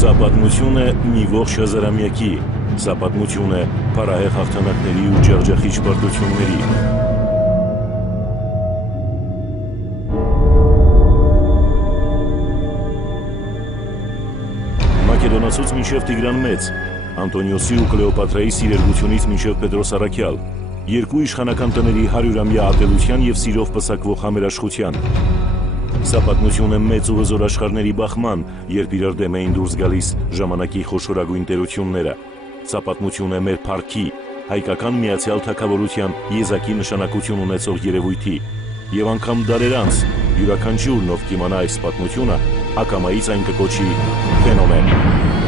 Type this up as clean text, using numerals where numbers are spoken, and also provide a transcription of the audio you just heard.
Սա պատմություն է մի ողջ հազարամյակի, սա պատմություն է փառահեղ հաղթանակների ու ջախջախիչ պարտությունների։ Մակեդոնացուց մինչև Տիգրան Մեծ, Անտոնիոսի ու Կլեոպատրայի սիրերգությունից մինչև Պետրոս Առաքյալ, երկու իշխանական տների 100-ամյա ատելության և սիրով պսակվող համերաշխության։ Սա պատմություն է մեծ ու հզոր աշխարհների բախման, երբ իրար դեմ էին դուրս գալիս ժամանակի խոշորագույն տերությունները։ Սա պատմություն է մեր փառքի, հայկական միացյալ թագավորության եզակի նշանակություն ունեցող երևույթի։ Եվ անգամ դարեր անց յուրաքանչյուրն, ով կիմանա այս պատմությունը, ակամայից այն կկոչի ֆենոմեն։